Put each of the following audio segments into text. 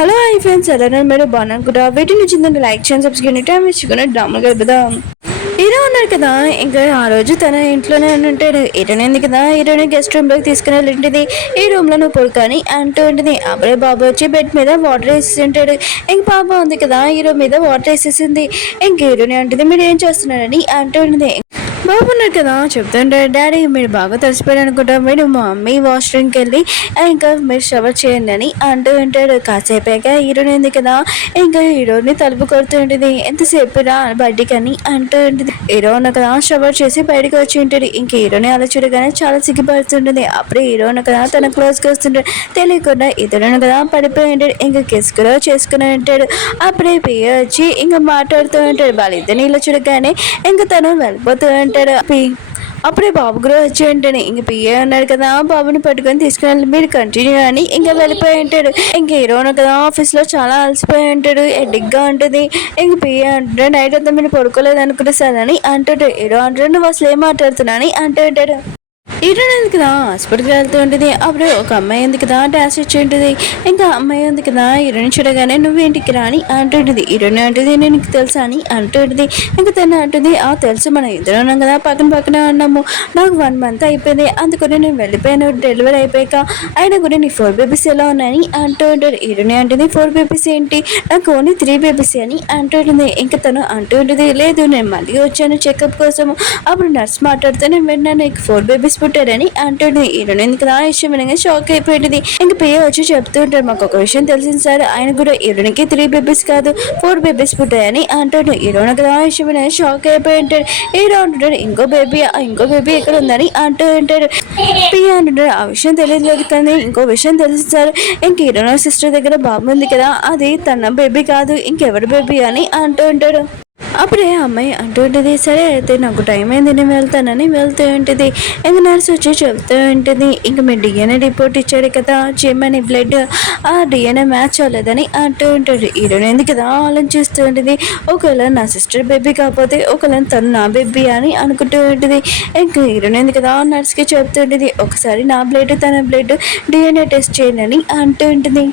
Hello hi friends ఎలా ఉన్నారు మీరు బాగున్నాను కూడా వీటి నుంచి లైక్ చేయండి సబ్స్క్రైబ్ టైం ఇచ్చుకుని డ్రామా గడుపుదాం. హీరో ఉన్నారు కదా, ఇంకా ఆ రోజు తన ఇంట్లోనే ఉంటాడు. హీరోనే కదా హీరోని గెస్ట్ రూమ్ లోకి తీసుకుని వెళ్ళింటిది. ఈ రూమ్ లో నువ్వు పడుకొని అంటూ ఉంటుంది. అప్పుడే బాబు వచ్చి బెడ్ మీద వాటర్ వేసేసి ఉంటాడు. ఇంక పాప ఉంది కదా హీరో మీద వాటర్ వేసేసింది. ఇంక హీరోని అంటుంది మీరు ఏం చేస్తున్నారని అంటూ ఉంటుంది. బాగున్నారు కదా చెప్తుంటే డాడీ మీరు బాగా తడిసిపోయారు అనుకుంటా, మీరు మా మమ్మీ వాష్రూమ్కి వెళ్ళి ఇంకా మీరు షవర్ చేయండి అని అంటూ ఉంటాడు. కాసేపాక హీరోని ఉంది కదా ఇంకా హీరోని తలుపు కొడుతూ ఉంటుంది. ఎంతసేపు రా బయటికి అని అంటూ ఉంటుంది. హీరో ఉన్న కదా షవర్ చేసి బయటకు వచ్చి ఉంటుంది. ఇంక హీరోని అలా చూడగానే చాలా సిగ్గుపడుతుంటుంది. అప్పుడే హీరో ఉన్న కదా తన క్లోజ్కి వస్తుంటాడు. తెలియకుండా ఇతరును కదా పడిపోయి ఉంటాడు. ఇంకా కిస్ కూడా చేసుకుని ఉంటాడు. అప్పుడే పియ్య వచ్చి ఇంకా మాట్లాడుతూ ఉంటాడు. వాళ్ళిద్దరిని ఇలా చూడగానే ఇంకా తను వెళ్ళిపోతూ ఉంటాడు. అప్పుడే బాబు కూడా వచ్చి ఉంటాడు. ఇంక పిఏ ఉన్నాడు కదా బాబుని పట్టుకొని తీసుకుని మీరు కంటిన్యూ అని ఇంకా వెళ్ళిపోయి ఉంటాడు. ఇంక హీరో కదా ఆఫీస్ లో చాలా అలసిపోయి ఉంటాడు. ఎడ్డిగ్గా ఉంటుంది. ఇంక పిఏ అంటాడు నైట్ అంతా మీరు పడుకోలేదు అనుకుంటే సరే అని అంటాడు. హీరో అంటాడు నువ్వు అసలు ఏం మాట్లాడుతున్నా అని అంటూ ఉంటాడు. హీరోయిన్ ఉంది కదా హాస్పిటల్కి వెళ్తూ ఉంటుంది. అప్పుడు ఒక అమ్మాయి ఉంది కదా డాన్స్ ఇచ్చి ఉంటుంది. ఇంకా అమ్మాయి ఉంది కదా హీరోయిన్ చూడగానే నువ్వు ఇంటికి రాని అంటుంటుంది. హీరోయిన్ అంటుంది నేను నీకు తెలుసా అని అంటుంటుంది. ఇంకా తను అంటుంది తెలుసు మనం ఇద్దరు ఉన్నాం కదా పక్కన పక్కన ఉన్నాము. నాకు 1 month అయిపోయింది అందుకని నేను వెళ్ళిపోయాను డెలివరీ అయిపోయాక. అయినా కూడా నీ 4 babies ఎలా ఉన్నాయని అంటూ ఉంటాడు. హీరోయిన్ అంటుంది 4 babies ఏంటి నాకు ఓన్లీ 3 babies అని అంటుంటుంది. ఇంకా తను అంటూ ఉంటుంది లేదు నేను మళ్ళీ వచ్చాను చెకప్ కోసము. అప్పుడు నర్స్ మాట్లాడితే నేను విన్నాను నీకు 4 babies పుట్టారని అంటుంది. హీరోయిన్ ఎందుకు ఆ విషయం వినగా షాక్ అయిపోయింది. ఇంక పియ్య వచ్చి చెప్తూ ఉంటాడు మాకు ఒక విషయం తెలిసింది సార్ ఆయన కూడా హీరోయిన్కి 3 babies కాదు 4 babies పుట్టాయని అంటాడు. హీరోయిన్ కదా ఆ విషయం వినగా షాక్ అయిపోయి ఉంటాడు. హీరో అంటుంటాడు ఇంకో బేబీ ఎక్కడ ఉందని అంటూ ఉంటాడు. పియ్య అంటుంటాడు ఆ విషయం తెలియలేదు కానీ ఇంకో విషయం తెలుసు సార్ ఇంక హీరోయిన్ సిస్టర్ దగ్గర బాబు ఉంది కదా అది తన బేబీ కాదు ఇంకెవరి బేబీ అని అంటూ ఉంటాడు. అప్పుడే అమ్మాయి అంటూ ఉంటుంది సరే అయితే నాకు టైం అయింది నేను వెళ్తానని వెళ్తూ ఉంటుంది. ఇంక నర్స్ వచ్చి చెప్తూ ఉంటుంది ఇంక మీరు డిఎన్ఏ రిపోర్ట్ ఇచ్చాడు కదా చేయమని బ్లడ్ ఆ డిఎన్ఏ మ్యాచ్ అవ్వలేదని అంటూ ఉంటాడు. హీరోయిన్ ఎందుకు కదా ఆలోచిస్తూ ఉంటుంది ఒకవేళ నా సిస్టర్ బేబీ కాకపోతే ఒకవేళ తను నా బేబీ అని అనుకుంటూ ఉంటుంది. ఇంక హీరోయిన్ ఎందుకు కదా నర్స్కి చెప్తూ ఉంటుంది ఒకసారి నా బ్లడ్ తన బ్లడ్ డిఎన్ఏ టెస్ట్ చేయండి అని అంటూ ఉంటుంది.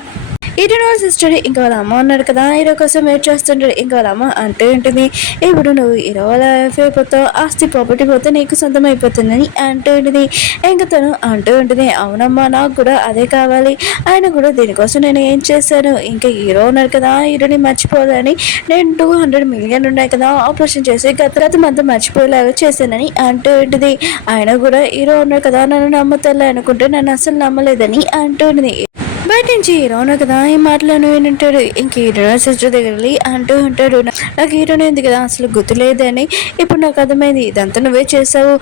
హీరో సిస్టర్ ఇంకా వాళ్ళ అమ్మ ఉన్నారు కదా హీరో కోసం వెయిట్ చేస్తుంటాడు. ఇంకా వాళ్ళ అమ్మ అంటూ ఉంటుంది ఇప్పుడు నువ్వు హీరో వాళ్ళ లైఫ్ అయిపోతావు ఆస్తి ప్రాపర్టీ పోతే నీకు సొంతం అయిపోతుందని అంటూ ఉంటుంది. ఇంకా తను అంటూ ఉంటుంది అవునమ్మా నాకు కూడా అదే కావాలి ఆయన కూడా దీనికోసం నేను ఏం చేశాను ఇంకా హీరో ఉన్నారు కదా హీరోని మర్చిపోదని నేను 200 million ఉన్నాయి కదా ఆపరేషన్ చేసి గత మంత్ మర్చిపోయేలాగా చేశానని అంటూ ఉంటుంది. ఆయన కూడా హీరో ఉన్నారు కదా నన్ను నమ్ముతాలే అనుకుంటే నన్ను అసలు నమ్మలేదని అంటూ ఉంటుంది. బయట నుంచి హీరోను కదా ఈ మాటలను వింటుంటాడు. ఇంక హీరో సిస్టర్ దగ్గర అంటూ ఉంటాడు నాకు హీరోని ఉంది కదా అసలు గుర్తులేదని ఇప్పుడు నాకు అర్థమైంది ఇదంతా నువ్వే చేసావు.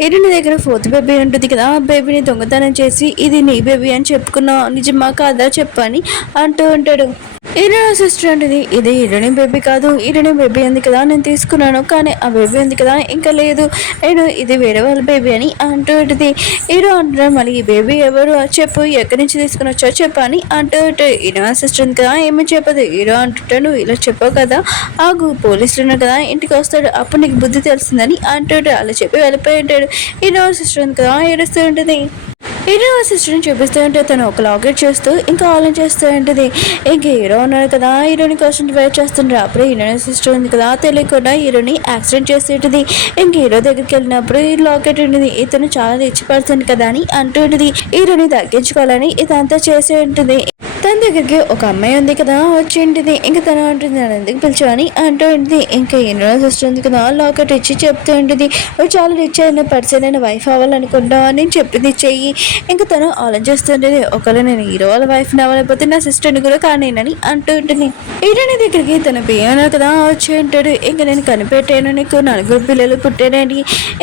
హీరోని దగ్గర 4th బేబీ ఉంటుంది కదా ఆ బేబీని దొంగతనం చేసి ఇది నీ బేబీ అని చెప్పుకున్నావు నిజమా కాదా చెప్పని అంటూ ఉంటాడు. హీరో సిస్టర్ అంటుంది ఇది హీరోని బేబీ కాదు హీరోని బేబీ ఉంది కదా నేను తీసుకున్నాను కానీ ఆ బేబీ ఉంది కదా ఇంకా లేదు నేను ఇది వేరే వాళ్ళ బేబీ అని అంటూ ఉంటుంది. హీరో అంటున్నాడు మళ్ళీ ఈ బేబీ ఎవరు చెప్పు ఎక్కడి నుంచి తీసుకుని వచ్చా చెప్పని అంటూ ఉంటాడు. హీరో సిస్టర్ ఉంది కదా ఏమీ చెప్పదు. హీరో అంటుంటాడు ఇలా చెప్పావు కదా ఆగు పోలీసులు ఉన్నారు కదా ఇంటికి వస్తాడు అప్పుడు నీకు బుద్ధి తెలుస్తుందని అంటాడు. అలా చెప్పి వెళ్ళిపోయి ఉంటాడు. హీరో సిస్టర్ ఉంది కదా ఏడుస్తూ ఉంటుంది. హీరో సిస్టర్ని చూపిస్తూ ఉంటే తను ఒక లాకెట్ చేస్తూ ఇంకా ఆలోచిస్తూ ఉంటుంది. ఇంక హీరో ఉన్నారు కదా హీరోని కోసం వెయిట్ చేస్తుంటారు. అప్పుడు హీరోయిన్ సిస్టర్ ఉంది కదా తెలియకుండా హీరోని యాక్సిడెంట్ చేస్తూ ఉంటుంది. ఇంక హీరో దగ్గరికి వెళ్ళినప్పుడు ఈ లాకెట్ ఉంటుంది ఇతను చాలా రిచ్ పర్సన్ కదా అని అంటూ ఉంటుంది. హీరోని తగ్గించుకోవాలని ఇదంతా చేసి ఉంటుంది. తన దగ్గరికి ఒక అమ్మాయి ఉంది కదా వచ్చి ఉంటుంది. ఇంకా తను అంటుంది నన్ను ఎందుకు పిలిచావని అంటూ ఉంటుంది. ఇంకా హీరో సిస్టర్ ఉంది కదా లాకెట్ ఇచ్చి చెప్తూ ఉంటుంది నువ్వు చాలా రిచ్ అయిన పర్సన్ అయిన వైఫ్ అవ్వాలనుకుంటావు నేను చెప్పింది చెయ్యి. ఇంకా తను ఆలోచిస్తుంటుంది ఒకవేళ నేను హీరో వాళ్ళ వైఫ్ అవ్వలేకపోతే నా సిస్టర్ని కూడా కానేనని అంటూ ఉంటుంది. హీరోని దగ్గరికి తన పియ్యను కదా వచ్చి ఉంటాడు. ఇంకా నేను కనిపెట్టాను నీకు 4 పిల్లలు పుట్టానని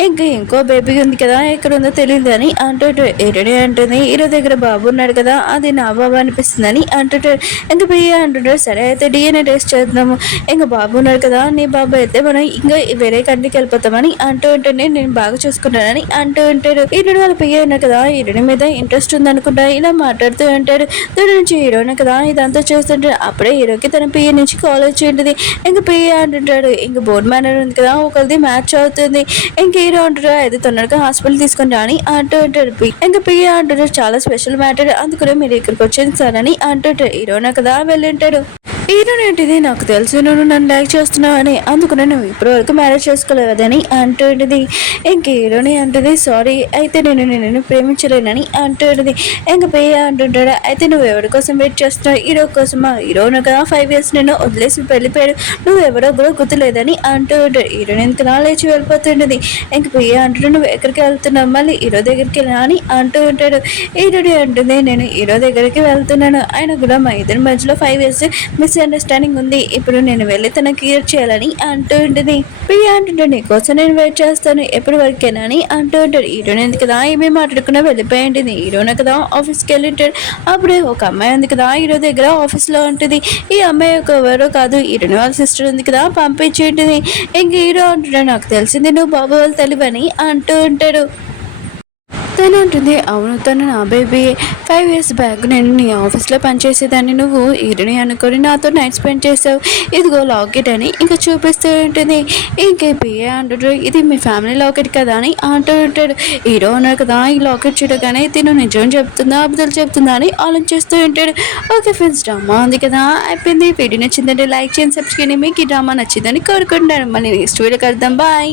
ఇంకా ఇంకో బేబీ ఉంది కదా ఎక్కడ ఉందో తెలియదు అని అంటూ హీరోని అంటుంది హీరో దగ్గర బాబు ఉన్నాడు కదా అది నా బాబు అనిపిస్తుంది అని అంటుంటాడు. ఇంకా పియ్య అంటుంటాడు సరే అయితే డిఎన్ఏ టెస్ట్ చేద్దాము ఇంకా బాబు ఉన్నాడు కదా నీ బాబు అయితే మనం ఇంకా వేరే కంట్రీకి వెళ్ళిపోతామని అంటూ ఉంటుంది. నేను బాగా చూసుకుంటానని అంటూ ఉంటాడు. హీరోని వాళ్ళ పియ్య ఉన్నారు కదా హీరోని మీద ఇంట్రెస్ట్ ఉందనుకుంటా ఇలా మాట్లాడుతూ ఉంటాడు. దాని నుంచి హీరోని కదా ఇదంతా చేస్తుంటాడు. అప్పుడే హీరోకి తన పియ్య నుంచి కాల్ వచ్చి ఉంటుంది. ఇంకా పియ్య అంటుంటాడు ఇంకా బోర్డ్ మేనర్ ఉంది కదా ఒకరిది మ్యాచ్ అవుతుంది ఇంక హీరో అంటాడు అయితే తొందరగా హాస్పిటల్ తీసుకుని రాని అంటూ ఉంటాడు. ఇంకా పియ్య అంటాడు చాలా స్పెషల్ మ్యాటర్ అందుకనే మీరు ఇక్కడికి వచ్చింది సార్ అని అంటుంటాడు. హీరోనే కదా వెళ్ళింటాడు. హీరోని ఏంటిది నాకు తెలుసు నువ్వు నన్ను లైక్ చేస్తున్నావు అని, అందుకు నేను ఇప్పటివరకు మ్యారేజ్ చేసుకోలేదని అంటుంటది. ఇంక హీరోని అంటది సారీ అయితే నేను ప్రేమించలేనని అంటుంటది. ఇంక పేయ అంటుంటాడు అయితే నువ్వు ఎవరి కోసం వెయిట్ చేస్తున్నావు? హీరో కోసమా? హీరోను కదా 5 years నేను వదిలేసి వెళ్ళిపోయాడు, నువ్వు ఎవరో కూడా గుర్తులేదని అంటూ ఉంటాడు. హీరోని ఎందుకు లేచి వెళ్ళిపోతుంటది. ఇంక పేయ అంటుంటే నువ్వు ఎక్కడికి వెళ్తున్నావు? మళ్ళీ హీరో దగ్గరికి వెళ్ళా అని అంటూ ఉంటాడు. హీరోని అంటుంది నేను హీరో దగ్గరికి వెళ్తున్నాను, ఆయన కూడా మా ఇద్దరి మధ్యలో 5 years మిస్అండర్స్టాండింగ్ ఉంది, ఇప్పుడు నేను వెళ్ళి తన క్లియర్ చేయాలని అంటూ ఉంటుంది. ప్రియా అంటుంటే నీకోసం నేను వెయిట్ చేస్తాను ఎప్పటి వరకేనా అని అంటూ ఉంటాడు. హీరోని ఎందుకు కదా ఏమీ మాట్లాడుకున్నా వెళ్ళిపోయి ఉంటుంది. హీరోనే కదా ఆఫీస్కి వెళ్ళింటాడు. అప్పుడే ఒక అమ్మాయి ఉంది కదా హీరో దగ్గర ఆఫీస్లో ఉంటుంది. ఈ అమ్మాయి ఒక ఎవరో కాదు హీరోని వాళ్ళ సిస్టర్ ఉంది కదా పంపించి ఉంటుంది. ఇంక హీరో అంటున్నాడు నాకు తెలిసింది నువ్వు బాబు వాళ్ళ తెలివని అంటూ ఉంటాడు. తను అంటుంది అవును తను నా బేబీ, 5 years బ్యాక్ నేను నీ ఆఫీస్లో పనిచేసేదాన్ని, నువ్వు హీరోని అనుకొని నాతో నైట్ స్పెండ్ చేసావు, ఇదిగో లాకెట్ అని ఇంకా చూపిస్తూ ఉంటుంది. ఇంకే పిఏ అంటాడు ఇది మీ ఫ్యామిలీ లాకెట్ కదా అని అంటూ ఉంటాడు. హీరో అన్నారు కదా ఈ లాకెట్ చూడగానే తిను నిజం చెప్తుందా అబద్ధాలు చెప్తుందా అని ఆలోచిస్తూ ఉంటాడు. ఓకే ఫ్రెండ్స్ డ్రామా ఉంది కదా అయిపోయింది. వీడియో నచ్చిందంటే లైక్ చేయండి, సబ్స్క్రైబ్ చేయండి. మీకు ఈ డ్రామా నచ్చిందని కోరుకుంటాను. మళ్ళీ నెక్స్ట్ వీడియో కలుద్దాం. బాయ్.